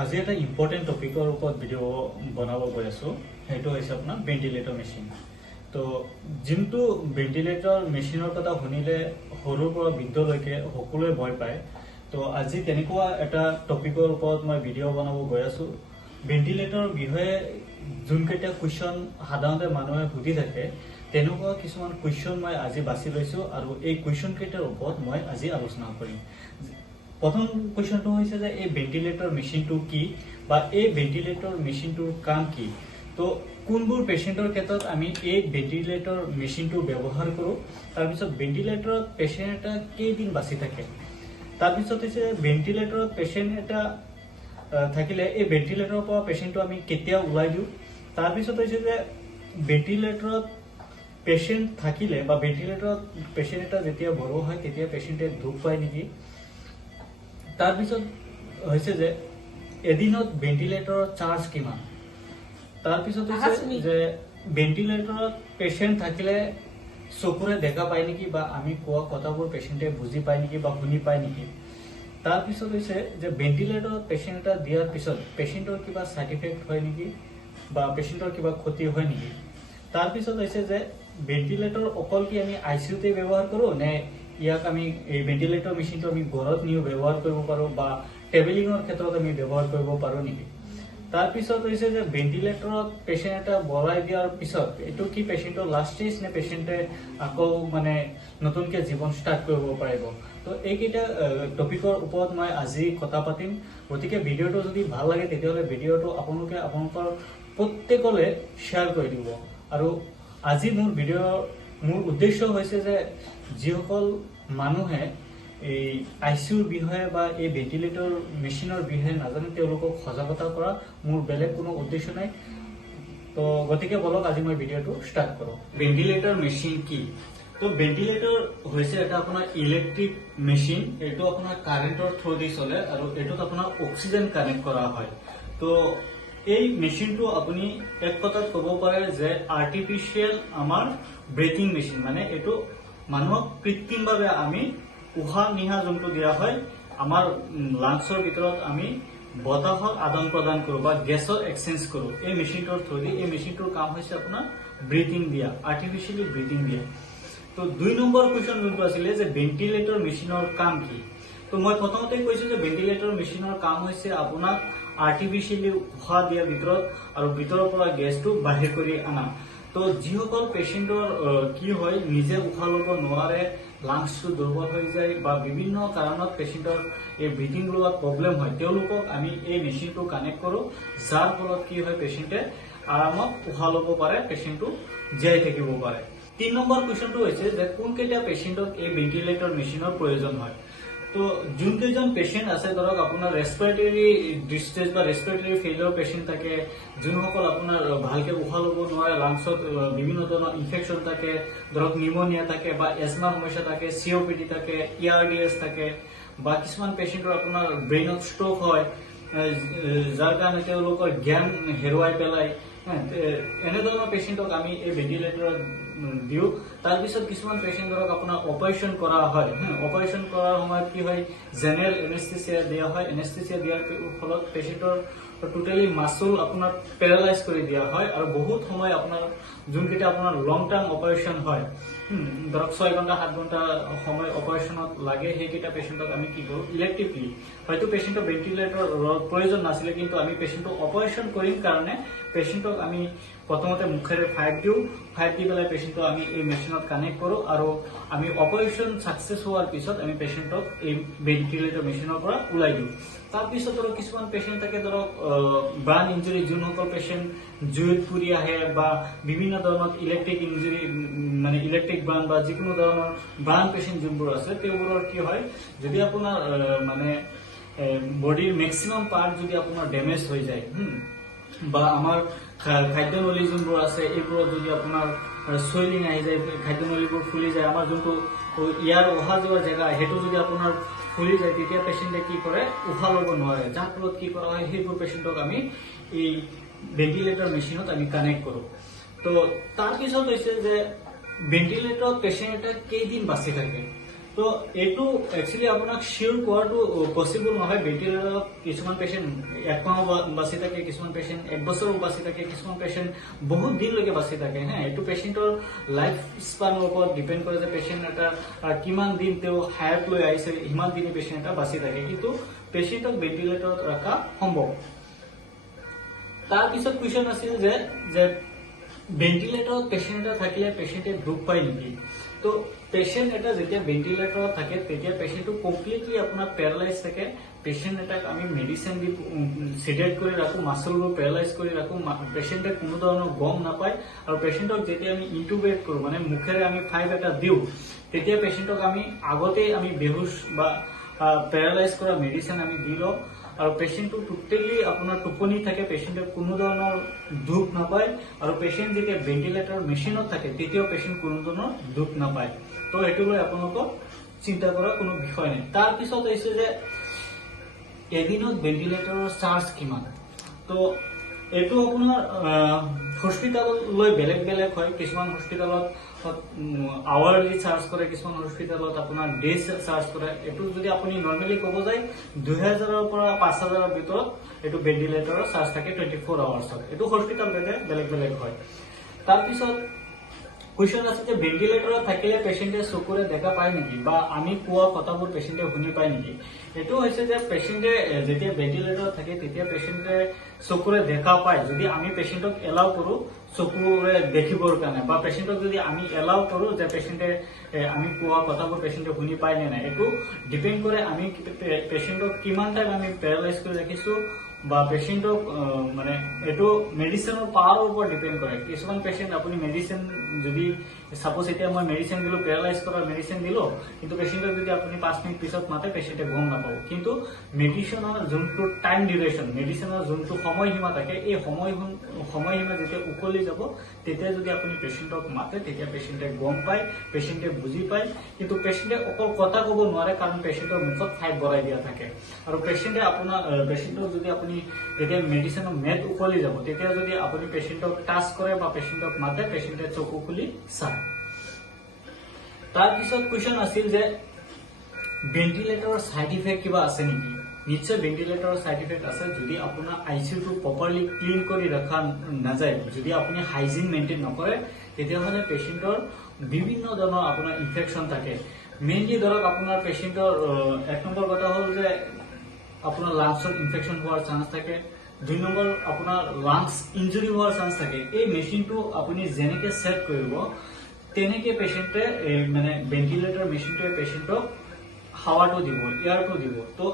আজি এটা ইম্পৰ্টেণ্ট টপিকৰ ওপৰত ভিডিঅ' বনাব গৈ আছো সেইটো হৈছে আপোনাৰ ভেন্টিলেটৰ মেচিন। তো যোনটো ভেন্টিলেটৰ মেচিনৰ কথা শুনিলে সৰুৰ পৰা বৃদ্ধলৈকে সকলোৱে ভয় পায়। তো আজি তেনেকুৱা এটা টপিকৰ ওপৰত মই ভিডিঅ' বনাব গৈ আছো। ভেন্টিলেটৰ বিষয়ে যোনকেইটা কুৱেশ্যন সাধাৰণতে মানুহে সুধি থাকে তেনেকুৱা কিছুমান কুৱেশ্যন মই আজি বাছি লৈছো আৰু এই কুৱেশ্যন কেইটাৰ ওপৰত মই আজি আলোচনা কৰিম। প্ৰথম কুৱেশ্যনটো হৈছে যে এই ভেন্টিলেটৰ মেচিনটো কি বা এই ভেন্টিলেটৰ মেচিনটোৰ কাম কি। তো কোনবোৰ পেচেণ্টৰ ক্ষেত্ৰত আমি এই ভেন্টিলেটৰ মেচিনটো ব্যৱহাৰ কৰোঁ, তাৰপিছত ভেন্টিলেটৰত পেচেণ্ট এটা কেইদিন বাচি থাকে, তাৰপিছত হৈছে ভেন্টিলেটৰত পেচেণ্ট এটা থাকিলে এই ভেন্টিলেটৰৰ পৰা পেচেণ্টটো আমি কেতিয়া ওলাই দিওঁ, তাৰপিছত হৈছে যে ভেন্টিলেটৰত পেচেণ্ট থাকিলে বা ভেন্টিলেটৰত পেচেণ্ট এটা যেতিয়া ভৰোৱা হয় তেতিয়া পেচেণ্টে দুখ পায় নেকি, তাৰপিছত হৈছে যে এদিনত ভেন্টিলেটৰৰ চাৰ্জ কিমান, তাৰপিছত হৈছে যে ভেন্টিলেটৰত পেচেণ্ট থাকিলে চকুৰে দেখা পায় নেকি বা আমি কোৱা কথাবোৰ পেচেণ্টে বুজি পায় নেকি বা শুনি পায় নেকি, তাৰপিছত হৈছে যে ভেন্টিলেটৰত পেচেণ্ট এটা দিয়াৰ পিছত পেচেণ্টৰ কিবা চাইড ইফেক্ট হয় নেকি বা পেচেণ্টৰ কিবা ক্ষতি হয় নেকি, তাৰপিছত হৈছে যে ভেন্টিলেটৰ অকল কি আমি ICUতে ব্যৱহাৰ কৰোঁ নে ইয়াক আমি এই ভেন্টিলেটৰ মেচিনটো আমি ঘৰত নিও ব্যৱহাৰ কৰিব পাৰোঁ বা ট্ৰেভেলিঙৰ ক্ষেত্ৰত আমি ব্যৱহাৰ কৰিব পাৰোঁ নেকি, তাৰপিছত হৈছে যে ভেন্টিলেটৰত পেচেণ্ট এটা বঢ়াই দিয়াৰ পিছত এইটো কি পেচেণ্টৰ লাষ্ট ষ্টেজ নে পেচেণ্টে আকৌ মানে নতুনকৈ জীৱন ষ্টাৰ্ট কৰিব পাৰিব। তো এইকেইটা টপিকৰ ওপৰত মই আজি কথা পাতিম। গতিকে ভিডিঅ'টো যদি ভাল লাগে তেতিয়াহ'লে ভিডিঅ'টো আপোনালোকে আপোনালোকৰ প্ৰত্যেকলৈ শ্বেয়াৰ কৰি দিব। আৰু আজি মোৰ উদ্দেশ্য হৈছে যে যিসকল মানুহে এই ICUৰ বিষয়ে বা এই ভেন্টিলেটৰ মেচিনৰ বিষয়ে নাজানে তেওঁলোকক সজাগতা কৰা, মোৰ বেলেগ কোনো উদ্দেশ্য নাই। তো গতিকে বলক আজি মই ভিডিঅ'টো ষ্টাৰ্ট কৰোঁ। ভেন্টিলেটৰ মেচিন কি? তো ভেন্টিলেটৰ হৈছে এটা আপোনাৰ ইলেক্ট্ৰিক মেচিন। এইটো আপোনাৰ কাৰেণ্টৰ থ্ৰুদি চলে আৰু এইটোত আপোনাৰ অক্সিজেন কানেক্ট কৰা হয়। তো এই মেচিনটো আপুনি এক কথাত ক'ব পাৰে যে আৰ্টিফিচিয়েল আমাৰ ব্ৰেথিং মেচিন, মানে এইটো মানুহক কৃত্ৰিমভাৱে আমি উশাহ নিশাহ যোনটো দিয়া হয় আমাৰ লাংছৰ ভিতৰত আমি বতাহৰ আদান প্ৰদান কৰোঁ বা গেছৰ এক্সচেঞ্জ কৰোঁ এই মেচিনটোৰ থ্ৰুদি। এই মেচিনটোৰ কাম হৈছে আপোনাৰ ব্ৰিথিং দিয়া, আৰ্টিফিচিয়েলি ব্ৰিথিং দিয়া। তো 2 নম্বৰ কুৱেশ্যন যোনটো আছিলে যে ভেন্টিলেটৰ মেচিনৰ কাম কি। তো মই প্ৰথমতে কৈছো যে ভেন্টিলেটৰ মেচিনৰ কাম হৈছে আপোনাক আৰ্টিফিচিয়েলি উশাহ দিয়াৰ ভিতৰত আৰু ভিতৰৰ পৰা গেছটো বাহিৰ কৰি অনা। তো যিসকল পেচেণ্টৰ কি হয় নিজে উশাহ ল'ব নোৱাৰে, লাংছটো দুৰ্বল হৈ যায় বা বিভিন্ন কাৰণত পেচেণ্টৰ এই ব্ৰিথিং লোৱাত প্ৰব্লেম হয়, তেওঁলোকক আমি এই মেচিনটো কানেক্ট কৰোঁ, যাৰ ফলত কি হয় পেচেণ্টে আৰামত উশাহ ল'ব পাৰে, পেচেণ্টটো জীয়াই থাকিব পাৰে। 3 নম্বৰ কুৱেশ্যনটো হৈছে যে কোনকেইটা পেচেণ্টক এই ভেন্টিলেটৰ মেচিনৰ প্ৰয়োজন হয়। তো যোনকেইজন পেচেণ্ট আছে ধৰক আপোনাৰ ৰেছপিৰেটৰী ডিষ্ট্ৰেছ বা ৰেছপিৰেটৰী ফেইলিয়ৰ পেচেণ্ট থাকে, যোনসকল আপোনাৰ ভালকৈ উশাহ ল'ব নোৱাৰে, লাংছত বিভিন্ন ধৰণৰ ইনফেকশ্যন থাকে, ধৰক নিউমনিয়া থাকে বা এজমাৰ সমস্যা থাকে, COPD থাকে, ERDS থাকে বা কিছুমান পেচেণ্টৰ আপোনাৰ ব্ৰেইনত ষ্ট্ৰক হয় যাৰ কাৰণে তেওঁলোকৰ জ্ঞান হেৰুৱাই পেলায়। এনেধৰণৰ পেচেণ্টক আমি এই ভেন্টিলেটৰত দিওঁ। তাৰপিছত কিছুমান পেচেণ্ট ধৰক আপোনাৰ অপাৰেশ্যন কৰা হয়, অপাৰেশ্যন কৰাৰ সময়ত কি হয় জেনেৰেল এনেস্থেচিয়া দিয়া হয়। এনেস্থেচিয়া দিয়াৰ ফলত পেচেণ্টৰ টোটেলি মাচুল আপোনাৰ পেৰালাইজ কৰি দিয়া হয় আৰু বহুত সময় আপোনাৰ যোনকেইটা আপোনাৰ লং টাৰ্ম অপাৰেশ্যন হয়, ধৰক 6 ঘণ্টা 7 ঘণ্টা সময় অপাৰেশ্যনত লাগে, সেইকেইটা পেচেণ্টক আমি কি কৰোঁ ইলেক্ট্ৰিভলি, হয়তো পেচেণ্টৰ ভেন্টিলেটৰৰ প্ৰয়োজন নাছিলে কিন্তু আমি পেচেণ্টক অপাৰেশ্যন কৰিম কাৰণে পেচেণ্টক আমি প্ৰথমতে মুখেৰে 5 দিওঁ, 5 দি পেলাই পেচেণ্টক আমি এই মেচিনত কানেক্ট কৰোঁ আৰু আমি অপাৰেশ্যন ছাকচেছ হোৱাৰ পিছত আমি পেচেণ্টক এই ভেন্টিলেটৰ মেচিনৰ পৰা ওলাই দিওঁ। তাৰপিছত ধৰক কিছুমান পেচেণ্ট থাকে ধৰক বাৰ্ণ ইঞ্জুৰি, যোনসকল পেচেণ্ট জুইত পুৰি আহে বা বিভিন্ন ধৰণৰ ইলেক্ট্ৰিক ইঞ্জুৰি মানে ইলেক্ট্ৰিক বাৰ্ণ বা যিকোনো ধৰণৰ বাৰ্ণ পেচেণ্ট যোনবোৰ আছে তেওঁবোৰৰ কি হয় যদি আপোনাৰ মানে বডিৰ মেক্সিমাম পাৰ্ট যদি আপোনাৰ ডেমেজ হৈ যায় বা আমাৰ খাদ্যনলী যোনবোৰ আছে এইবোৰত যদি আপোনাৰ চুইলিং আহি যায়, খাদ্যনলীবোৰ ফুলি যায়, আমাৰ যোনটো ইয়াৰ অহা যোৱাৰ জেগা সেইটো যদি আপোনাৰ ফুলি যায় তেতিয়া পেচেণ্টে কি কৰে উশাহ ল'ব নোৱাৰে, যাৰ ফলত কি কৰা হয় সেইবোৰ পেচেণ্টক আমি এই ভেন্টিলেটৰ মেচিনত আমি কানেক্ট কৰোঁ। তো তাৰপিছত হৈছে যে ভেন্টিলেটৰত পেচেণ্ট এটা কেইদিন বাচি থাকে। তো এইটো একচুৱেলি আপোনাক শিওৰ কৰাটো পচিবল নহয়। ভেণ্টিলেটৰত কিছুমান পেচেণ্ট 1 মাহ বাচি থাকে, কিছুমান পেচেণ্ট 1 বছৰো বাচি থাকে, কিছুমান পেচেণ্ট বহুত দিনলৈকে বাচি থাকে। এইটো পেচেণ্টৰ লাইফ স্পানৰ ওপৰত ডিপেণ্ড কৰে যে পেচেণ্ট এটা কিমান দিন তেওঁ হায়াত লৈ আহিছে, ইমান দিনে পেচেণ্ট এটা বাচি থাকে। কিন্তু পেচেণ্টক ভেণ্টিলেটৰত ৰখা সম্ভৱ। তাৰপিছত কুৱেশ্যন আছিল যে ভেণ্টিলেটৰত পেচেণ্ট এটা থাকিলে পেচেণ্টে দুখ পায় নেকি? তো পেচেণ্ট এটা যেতিয়া ভেণ্টিলেটৰত থাকে তেতিয়া পেচেণ্টটো কমপ্লিটলি আপোনাৰ পেৰালাইজ থাকে। পেচেণ্ট এটাক আমি মেডিচিন দি চিডেট কৰি ৰাখো, মাছলবোৰ পেৰালাইজ কৰি ৰাখো, পেচেণ্টে কোনো ধৰণৰ গম নাপায়। আৰু পেচেণ্টক যেতিয়া আমি ইনটুবেট কৰো, মানে মুখেৰে আমি 5 এটা দিওঁ, তেতিয়া পেচেণ্টক আমি আগতেই আমি বেহুচ বা পেৰালাইজ কৰা মেডিচিন আমি দি লওঁ। আৰু পেচেণ্টটো টোটেলি আপোনাৰ টোপনি থাকে, পেচেণ্টে কোনো ধৰণৰ দুখ নাপায়। আৰু পেচেণ্ট যেতিয়া ভেণ্টিলেটৰ মেচিনত থাকে তেতিয়াও পেচেণ্ট কোনো ধৰণৰ দুখ নাপায়। তো এইটো লৈ আপোনালোকক চিন্তা কৰাৰ কোনো বিষয় নাই। তাৰপিছত আহিছে যে এদিনত ভেণ্টিলেটৰৰ চাৰ্জ কিমান। তো এইটো আপোনাৰ হস্পিটেললৈ বেলেগ বেলেগ হয়। কিছুমান হস্পিটেলত আৱাৰলি চাৰ্জ কৰে, কিছুমান হস্পিটেলত আপোনাৰ ডে চাৰ্জ কৰে। এইটো যদি আপুনি নৰ্মেলি ক'ব যায় 2000ৰ পৰা 5000ৰ ভিতৰত এইটো ভেণ্টিলেটৰৰ চাৰ্জ থাকে 24 আৱাৰ্ছত। এইটো হস্পিটেল বেলেগ বেলেগ হয়। তাৰপিছত কুৱেশ্যন আছে যে ভেণ্টিলেটৰত থাকিলে পেচেণ্টে চকুৰে দেখা পায় নেকি, বা আমি কোৱা কথাবোৰ পেচেণ্টে শুনি পায় নেকি? এইটো হৈছে যে পেচেণ্টে যেতিয়া ভেণ্টিলেটৰত থাকে তেতিয়া পেচেণ্টে চকুৰে দেখা পায় যদি আমি পেচেণ্টক এলাউ কৰো চকুৰে দেখিবৰ কাৰণে, বা পেচেণ্টক যদি আমি এলাউ কৰো যে পেচেণ্টে আমি কোৱা কথাবোৰ পেচেণ্টে শুনি পায় নে নাই। এইটো ডিপেণ্ড কৰে আমি পেচেণ্টক কিমান টাইম আমি পেৰালাইজ কৰি ৰাখিছো, বা পেচেণ্টক মানে এইটো মেডিচিনৰ পাৱাৰৰ ওপৰত ডিপেণ্ড কৰে। কিছুমান পেচেণ্ট আপুনি মেডিচিন যদি সাপোজ এতিয়া মই মেডিচিন দিলো, পেৰালাইজ কৰাৰ মেডিচিন দিলো, কিন্তু পেচেণ্টক যদি আপুনি 5 মিনিট পিছত মাতে পেচেণ্টে গম নাপাব। কিন্তু মেডিচিনৰ যোনটো টাইম ডিউৰেশ্যন, মেডিচিনৰ যোনটো সময়সীমা থাকে, এই সময়সীমা যেতিয়া উকলি যাব তেতিয়া যদি আপুনি পেচেণ্টক মাতে তেতিয়া পেচেণ্টে গম পায়, পেচেণ্টে বুজি পায়। কিন্তু পেচেণ্টে অকল কথা ক'ব নোৱাৰে, কাৰণ পেচেণ্টৰ মুখত ফাইট ভৰাই দিয়া থাকে। আৰু পেচেণ্টে পেচেণ্টক যদি আপুনি যেতিয়া মেডিচিনৰ মেদ উকলি যাব তেতিয়া যদি আপুনি পেচেণ্টক টাচ কৰে বা পেচেণ্টক মাতে, পেচেণ্টে চকু খুলি চায়। তাৰপিছত কুৱেশ্যন আছিল যে ভেণ্টিলেটৰৰ ছাইড ইফেক্ট কিবা আছে নেকি? নিশ্চয় ভেণ্টিলেটৰৰ ছাইড ইফেক্ট আছে। যদি আপোনাৰ আইচিউটো প্ৰপাৰলি ক্লিন কৰি ৰখা নাযায়, যদি আপুনি হাইজিন মেইনটেইন নকৰে, তেতিয়াহ'লে পেচেণ্টৰ বিভিন্ন ধৰণৰ আপোনাৰ ইনফেকশ্যন থাকে। মেইনলি ধৰক আপোনাৰ পেচেণ্টৰ 1 নম্বৰ কথা হ'ল যে আপোনাৰ লাংছত ইনফেকশ্যন হোৱাৰ চান্স থাকে। 2 নম্বৰ আপোনাৰ লাংছ ইঞ্জুৰি হোৱাৰ চান্স থাকে। এই মেচিনটো আপুনি যেনেকে ছেট কৰিব তেনেকে পেচেণ্টে মানে ভেণ্টিলেটৰ মেচিনটোৱে পেচেণ্টক হাৱাটো দিব, এয়াৰটো দিব। তো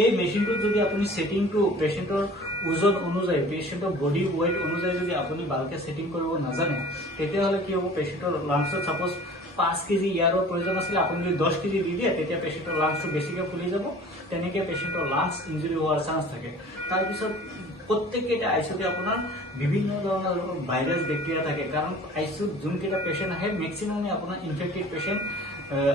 এই মেচিনটোত যদি আপুনি ছেটিংটো পেচেণ্টৰ ওজন অনুযায়ী, পেচেণ্টৰ বডি ৱেইট অনুযায়ী যদি আপুনি ভালকে ছেটিং কৰিব নাজানে, তেতিয়াহ'লে কি হ'ব, পেচেণ্টৰ লাংছত সাপোজ 5 কেজি এয়াৰৰ প্ৰয়োজন আছিলে, আপুনি যদি 10 কেজি দি দিয়ে তেতিয়া পেচেণ্টৰ লাংছটো বেছিকে ফুলি যাব। তেনেকে পেচেণ্টৰ লাংছ ইঞ্জুৰি হোৱাৰ চান্স থাকে। তাৰপিছত প্ৰত্যেককেইটা আইচিউতে আপোনাৰ বিভিন্ন ধৰণৰ ভাইৰাছ বেক্টেৰিয়া থাকে, কাৰণ আইচিউত যোনকেইটা পেচেণ্ট আহে মেক্সিমামে আপোনাৰ ইনফেক্টেড পেচেণ্ট,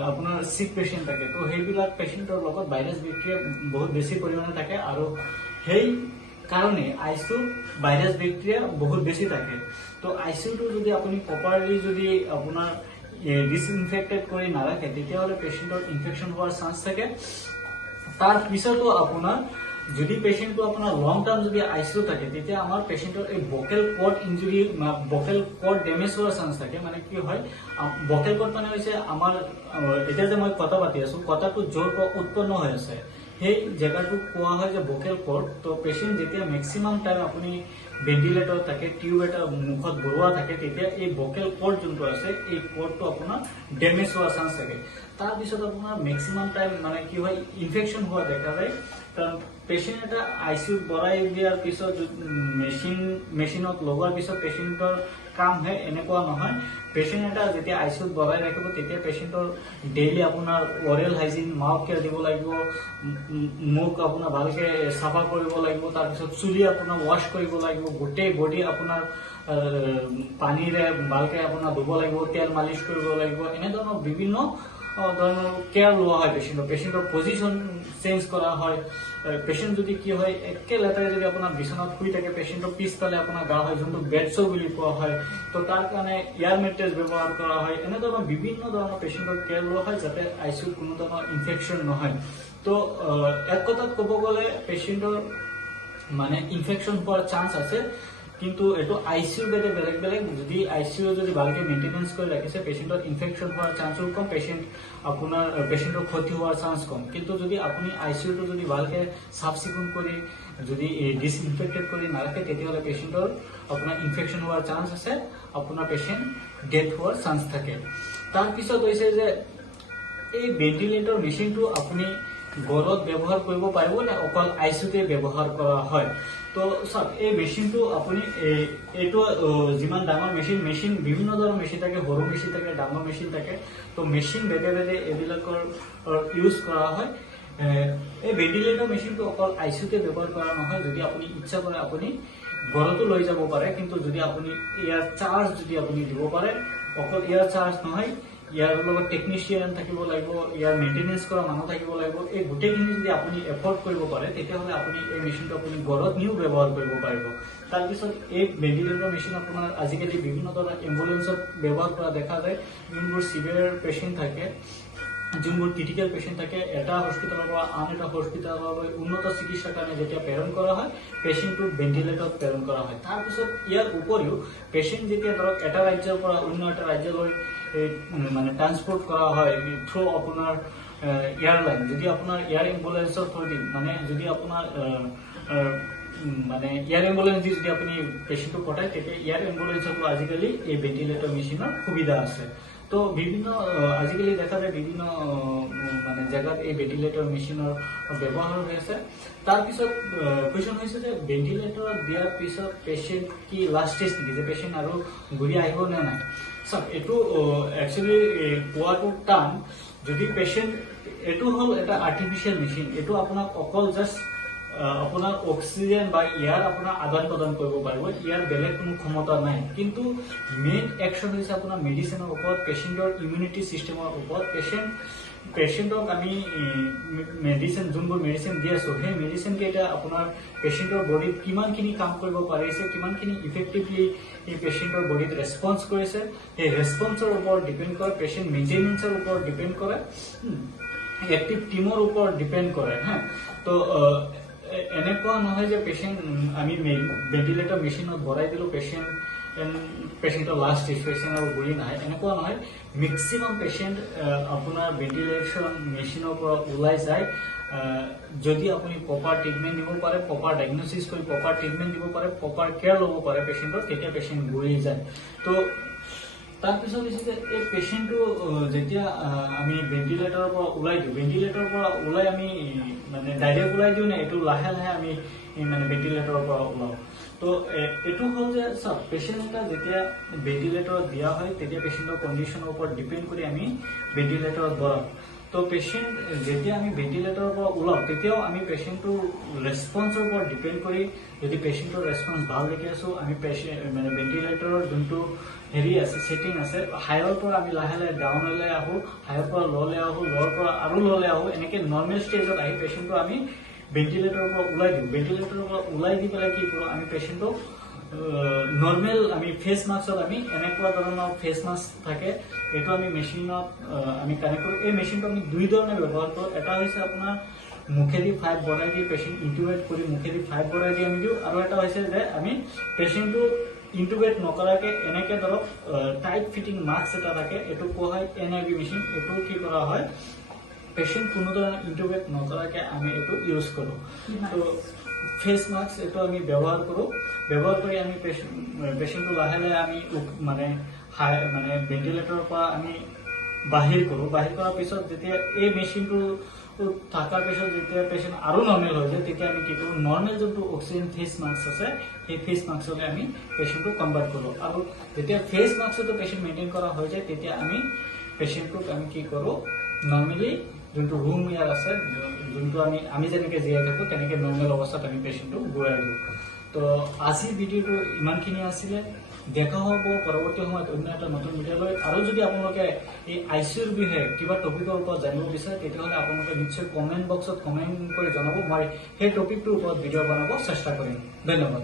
আপোনাৰ চিক পেচেণ্ট থাকে। তো সেইবিলাক পেচেণ্টৰ লগত ভাইৰাছ বেক্টেৰিয়া বহুত বেছি পৰিমাণে থাকে, আৰু সেই কাৰণে আইচিউত ভাইৰাছ বেক্টেৰিয়া বহুত বেছি থাকে। তো আইচিউটো যদি আপুনি প্ৰপাৰলি যদি আপোনাৰ ডিসইনফেক্টেড কৰি নাৰাখে তেতিয়াহ'লে পেচেণ্টৰ ইনফেকশ্যন হোৱাৰ চান্স থাকে। তাৰ পিছতো আপোনাৰ যদি পেচেণ্টটো আপোনাৰ লং টাৰ্ম যদি আইচিউ থাকে তেতিয়া আমাৰ পেচেণ্টৰ এই vocal cord injury, vocal cord damage হোৱাৰ চান্স থাকে। মানে কি হয়, ভকেল কৰ্ড মানে হৈছে আমাৰ এতিয়া যে মই কথা পাতি আছো, কথাটো জোৰ উৎপন্ন হৈ আছে, সেই জেগাটোক কোৱা হয় যে ভকেল কৰ্ড। তো পেচেণ্ট যেতিয়া মেক্সিমাম টাইম আপুনি ভেণ্টিলেটৰ থাকে, টিউব এটা মুখত ভৰোৱা থাকে, তেতিয়া এই ভকেল কৰ্ড যোনটো আছে এই কৰ্ডটো আপোনাৰ ডেমেজ হোৱাৰ চান্স থাকে। তাৰপিছত আপোনাৰ মেক্সিমাম টাইম মানে কি হয়, ইনফেকশ্যন হোৱা দেখা যায়। কাৰণ পেচেণ্ট এটা আইচিউত ভৰাই দিয়াৰ পিছত মেচিনত লগোৱাৰ পিছত পেচেণ্টৰ কাম হয় এনেকুৱা নহয়। পেচেণ্ট এটা যেতিয়া আইচিউত ভৰাই ৰাখিব তেতিয়া পেচেণ্টৰ ডেইলি আপোনাৰ অৰেল হাইজিন, মাউথ কেয়াৰ দিব লাগিব, মুখ আপোনাৰ ভালকে চাফা কৰিব লাগিব, তাৰপিছত চুলি আপোনাৰ ৱাশ্ব কৰিব লাগিব, গোটেই বডি আপোনাৰ পানীৰে ভালকে আপোনাৰ ধুব লাগিব, তেল মালিচ কৰিব লাগিব। এনেধৰণৰ বিভিন্ন ধৰণৰ কেয়াৰ লোৱা হয় পেচেণ্টৰ পজিশ্যন চেঞ্জ কৰা হয় পেচেণ্ট যদি কি হয় একে লেটাৰে যদি আপোনাৰ বিচনাত শুই থাকে পেচেণ্টৰ পিছফালে আপোনাৰ গা হয় যোনটো বেডছ বুলি কোৱা হয় তো তাৰ কাৰণে এয়াৰ মেট্ৰেছ ব্যৱহাৰ কৰা হয় এনেধৰণৰ বিভিন্ন ধৰণৰ পেচেণ্টৰ কেয়াৰ লোৱা হয় যাতে আইচিউত কোনো ধৰণৰ ইনফেকশ্যন নহয় তো এক কথাত ক'ব গ'লে পেচেণ্টৰ মানে ইনফেকশ্যন হোৱাৰ চান্স আছে কিন্তু এটো আইসিইউ বেডে বেলেগ বেলেগ যদি আইসিইউ যদি ভালকে মেইনটেনেন্স করে রাখিছে পেশেন্টৰ ইনফেকশন হোৱাৰ চান্স কম আপোনাৰ পেশেন্টৰ ক্ষতি হোৱাৰ চান্স কম কিন্তু যদি আপুনি আইসিইউ তো যদি ভালকে সাফ চিকুণ কৰি যদি ডিসইনফেক্টেড কৰি নাৰাখে তেতিয়াহলে পেশেন্টৰ আপোনাৰ ইনফেকশন হোৱাৰ চান্স আছে আপোনাৰ পেশেন্ট ডেথ হোৱাৰ চান্স থাকে তাৰ পিছত হৈছে যে এই ভেন্টিলেটৰ মেচিনটো আপুনি ঘৰত ব্যৱহাৰ কৰিব পাৰিব নে অকল আইসিইউতে ব্যৱহাৰ কৰা হয় তো সব এই মেচিনটো আপুনি এইটো যিমান ডাঙৰ মেচিন বিভিন্ন ধৰণৰ মেচিন থাকে সৰু মেচিন থাকে ডাঙৰ মেচিন থাকে তো মেচিন বেদে বেদে এবিলাকৰ ইউজ কৰা হয় এই ভেন্টিলেটৰ মেচিনটো অকল আইসিইউতে ব্যৱহাৰ কৰা নহয় যদি আপুনি ইচ্ছা কৰে আপুনি ঘৰতো লৈ যাব পাৰে কিন্তু যদি আপুনি ইয়াৰ চাৰ্জ যদি আপুনি দিব পাৰে অকল ইয়াৰ চাৰ্জ নহয় ইয়াৰ লগত টেকনিশিয়ান থাকিব লাগিব ইয়াৰ মেইনটেনেন্স কৰা মানুহ থাকিব লাগিব এই গোটেইখিনি যদি আপুনি এফৰ্ড কৰিব পাৰে তেতিয়াহলে আপুনি এই মেচিনটো আপুনি ঘৰত নিও ব্যৱহাৰ কৰিব পাৰিব তাৰ পিছত এই ভেন্টিলেটৰ মেচিন আপোনাৰ আজিকালি বিভিন্ন ধৰণৰ এম্বুলেন্সত ব্যৱহাৰ কৰা দেখা যায় যোনবোৰ সিভিয়াৰ পেশেন্ট থাকে যোনবোৰ ক্ৰিটিকেল পেশেন্ট থাকে এটা হস্পিটালৰ পৰা আন এটা হস্পিটাললৈ উন্নত চিকিৎসাৰ কাৰণে যেতিয়া প্ৰেৰণ কৰা হয় পেশেন্টটো ভেন্টিলেটৰত প্ৰেৰণ কৰা হয় তাৰ পিছত ইয়াৰ উপৰিও পেশেন্ট যেতিয়া ধৰক এটা ৰাজ্যৰ পৰা অন্য এটা ৰাজ্যলৈ মানে ট্ৰান্সপোৰ্ট করা হয় থ্রু আপনার এয়ারলাইন যদি আপনার এয়ার এম্বুলেন্সর থ্রু দিন মানে যদি আপনার মানে এয়ার এম্বুলেন্স দিয়ে যদি আপনি পেশেন্টটো পঠায় তেতিয়া এয়ার এম্বুলেন্সতো আজিকালি এই ভেন্টিলেটর মেশিনের সুবিধা আছে তো বিভিন্ন আজিকালি দেখা যায় বিভিন্ন মানে জায়গাত এই ভেন্টিলেটর মেশিনের ব্যবহার হৈ আছে তাৰ পিছত কোৱেশ্চন হৈছে যে ভেন্টিলেটৰ দিয়াৰ পিছত পেশেন্ট কি লাষ্ট ষ্টেজ নেকি যে পেশেন্ট আৰু ঘূৰি আহিব নে নাই সব এটো একচুয়ালি কোৱাটো টান যদি পেশেন্ট এটো হল এটা আৰ্টিফিশিয়াল মেশিন এটো আপোনাক অকল জাস্ট আপোনাৰ অক্সিজেন বা এয়াৰ আপোনাৰ আদান প্ৰদান কৰিব পাৰিব ইয়াৰ বেলেগ কোনো ক্ষমতা নাই কিন্তু মেইন একশন হৈছে আপোনাৰ মেডিচিনৰ ওপৰত পেশেন্টৰ ইমিউনিটি সিস্টেমৰ ওপৰত পেশেন্টক আমি মেডিচিন যোনবোৰ মেডিচিন দি আছো সেই মেডিচিন কেইটা আপোনাৰ পেশেন্টৰ বডিত কিমানখিনি কাম কৰিব পাৰিছে কিমানখিনি ইফেক্টিভলি এই পেশেন্টৰ বডিত ৰেসপন্স কৰিছে এই ৰেসপন্সৰ ওপৰত ডিপেন্ড কৰে পেশেন্ট মেইনটেনেন্সৰ ওপৰত ডিপেন্ড কৰে এক্টিভ টিমৰ ওপৰত ডিপেন্ড কৰে হ্যাঁ তো এনেকুৱা নহয় যে পেশেন্ট আমি ভেন্টিলেটৰ মেচিনত ভৰাই দিলো পেশেন্টৰ লাষ্ট ষ্টেজ পেশেন্ট আৰু ঘূৰি নাহে এনেকুৱা নহয় মেক্সিমাম পেশেন্ট আপোনাৰ ভেন্টিলেশন মেচিনৰ পৰা ওলাই যায় যদি আপুনি প্ৰপাৰ ট্ৰিটমেন্ট দিব পাৰে প্ৰপাৰ ডায়াগনোসিস কৰি প্ৰপাৰ ট্ৰিটমেন্ট দিব পাৰে প্ৰপাৰ কেয়াৰ ল'ব পাৰে পেশেন্টৰ তেতিয়া পেশেন্ট ঘূৰি যায় তো তাৰ পিছত হৈছে এই পেশেন্টটো যেতিয়া আমি ভেন্টিলেটৰৰ পৰা ওলাই দিওঁ ভেন্টিলেটৰৰ পৰা ওলাই আমি মানে ডাইৰেক্ট ওলাই দিওঁ নে এইটো লাহে লাহে আমি মানে ভেন্টিলেটৰৰ পৰা ওলাও তো এইটো হল যে সব পেশেন্ট এটা যেতিয়া ভেন্টিলেটৰত দিয়া হয় তেতিয়া পেশেন্টৰ কণ্ডিশ্যনৰ ওপৰত ডিপেন্ড কৰি আমি ভেন্টিলেটৰত ভৰাও তো পেশেন্ট যেতিয়া আমি ভেন্টিলেটৰৰ পৰা ওলাও তেতিয়াও আমি পেশেন্টৰ ৰেসপন্সৰ ওপৰত ডিপেন্ড কৰি যদি পেশেন্টৰ ৰেসপন্স ভাল দেখি আছো আমি মানে ভেন্টিলেটৰৰ যোনটো হেৰি আছে সেটিং আছে হাইৰ পৰা আমি লাহে লাহে ডাউনলৈ আহো হাইৰ পৰা ললে আহো লৰ পৰা আৰু ললে আহো এনেকে নৰ্মেল ষ্টেজত আহি পেশেন্টটো আমি ভেন্টিলেটৰৰ পৰা ওলাই দিওঁ ভেন্টিলেটৰৰ পৰা ওলাই দি পেলাই কি কৰোঁ আমি পেশেন্টক নৰ্মেল আমি ফেস মাস্কত আমি এনেকুৱা ধৰণৰ ফেস মাস্ক থাকে এইটো আমি মেচিনত আমি কানেক্ট কৰোঁ এই মেচিনটো আমি দুই ধৰণে ব্যৱহাৰ কৰোঁ এটা হৈছে আপোনাৰ মুখেদি ফাইভ বঢ়াই দি পেশেন্ট ইনটিউবেট কৰি মুখেদি ফাইভ বঢ়াই দি আমি দিওঁ আৰু এটা হৈছে যে আমি পেশেন্টটো ইনটিউবেট নকৰাকে এনেকে ধৰক টাইট ফিটিং মাস্ক এটা থাকে এইটো কোৱা হয় এনআইভি মেচিন এইটো কি কৰা হয় পেশেন্ট কোনো ধৰণৰ ইনটিউবেট নকৰাকে আমি এইটো ইউজ কৰোঁ তো ফেস মাস্ক এইটো আমি ব্যৱহাৰ কৰোঁ ব্যৱহাৰ কৰি আমি পেশেন্টটো লাহে লাহে আমি মানে ভেন্টিলেটৰৰ পৰা আমি বাহিৰ কৰোঁ বাহিৰ কৰাৰ পিছত যেতিয়া এই মেচিনটো থাকাৰ পিছত যেতিয়া পেশেন্ট আৰু নৰ্মেল হৈ যায় তেতিয়া আমি কি কৰোঁ নৰ্মেল যোনটো অক্সিজেন ফেস মাস্ক আছে সেই ফেস মাস্কলৈ আমি পেশেন্টটো কনভাৰ্ট কৰোঁ আৰু যেতিয়া ফেস মাস্কটো পেশেন্ট মেইনটেইন কৰা হৈ যায় তেতিয়া আমি পেশেন্টটোক আমি কি কৰোঁ নৰ্মেলি যোনটো ৰুম এয়াৰ আছে যোনটো আমি যেনেকে জীয়াই থাকোঁ তেনেকে নৰ্মেল অৱস্থাত আমি পেশেন্টটো ঘূৰাই দিওঁ তো আজিৰ ভিডিঅ'টো ইমানখিনি আছিলে দেখা হ'ব পৰৱৰ্তী সময়ত অন্য এটা নতুন ভিডিঅ' লৈ। আৰু যদি আপোনালোকে এই ICUৰ বিষয়ে কিবা টপিকৰ ওপৰত জানিব বিচাৰে তেতিয়াহ'লে আপোনালোকে নিশ্চয় কমেণ্ট বক্সত কমেণ্ট কৰি জনাব। মই সেই টপিকটোৰ ওপৰত ভিডিঅ' বনাব চেষ্টা কৰিম। ধন্যবাদ।